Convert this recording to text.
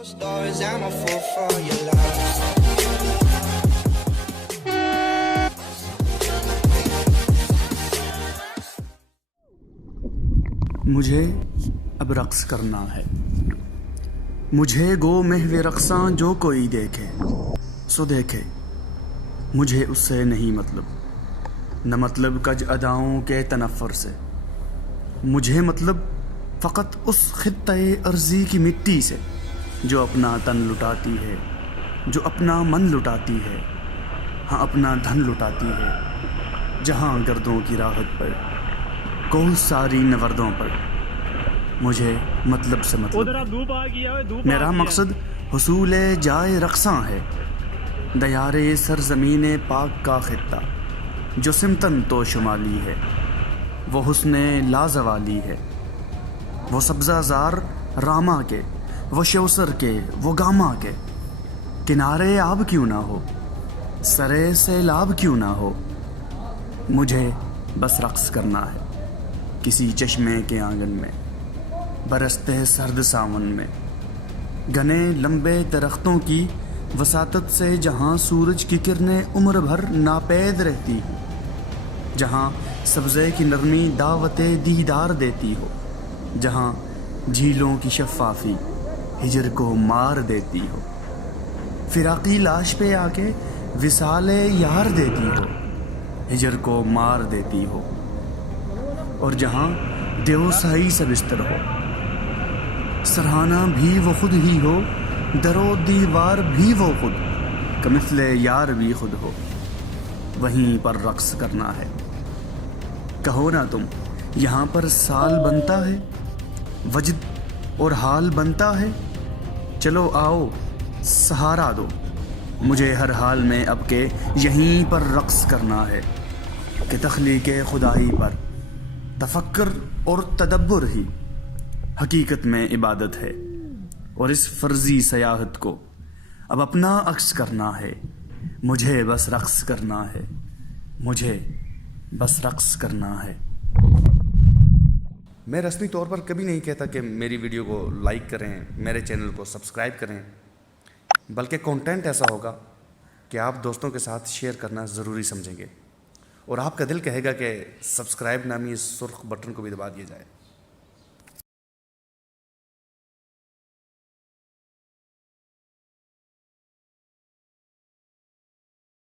Stars, I'm a fool for your love. مجھے اب رقص کرنا ہے، مجھے گو محو رقصاں جو کوئی دیکھے سو دیکھے، مجھے اس سے نہیں مطلب، نہ مطلب کج اداؤں کے تنفر سے، مجھے مطلب فقط اس خطۂ ارضی کی مٹی سے جو اپنا تن لٹاتی ہے، جو اپنا من لٹاتی ہے، ہاں اپنا دھن لٹاتی ہے، جہاں گردوں کی راحت پر کوہ ساری نوردوں پر مجھے مطلب سے مطلب ہے۔ میرا مقصد حصول جائے رقصاں ہے، دیار سرزمین پاک کا خطہ جو سمتن تو شمالی ہے، وہ حسن لازوالی ہے، وہ سبزہ زار راما کے، وہ شوسر کے، وہ گاما کے، کنارے آب کیوں نہ ہو، سرے سیلاب کیوں نہ ہو، مجھے بس رقص کرنا ہے کسی چشمے کے آنگن میں، برستے سرد ساون میں، گھنے لمبے درختوں کی وساطت سے جہاں سورج کی کرنیں عمر بھر ناپید رہتی ہوں، جہاں سبزے کی نرمی دعوت دیدار دیتی ہو، جہاں جھیلوں کی شفافی ہجر کو مار دیتی ہو، فراقی لاش پہ آ کے وصال یار دیتی ہو، ہجر کو مار دیتی ہو، اور جہاں دیو سہی سے بستر ہو، سرہانہ بھی وہ خود ہی ہو، در و دیوار بھی وہ خود، کمثل یار بھی خود ہو، وہیں پر رقص کرنا ہے۔ کہو نا تم یہاں پر سال بنتا ہے، وجد اور حال بنتا ہے، چلو آؤ سہارا دو، مجھے ہر حال میں اب کے یہیں پر رقص کرنا ہے کہ تخلیق خدائی پر تفکر اور تدبر ہی حقیقت میں عبادت ہے، اور اس فرضی سیاحت کو اب اپنا عکس کرنا ہے، مجھے بس رقص کرنا ہے، مجھے بس رقص کرنا ہے۔ میں رسمی طور پر کبھی نہیں کہتا کہ میری ویڈیو کو لائک کریں، میرے چینل کو سبسکرائب کریں، بلکہ کنٹینٹ ایسا ہوگا کہ آپ دوستوں کے ساتھ شیئر کرنا ضروری سمجھیں گے، اور آپ کا دل کہے گا کہ سبسکرائب نامی اس سرخ بٹن کو بھی دبا دیا جائے۔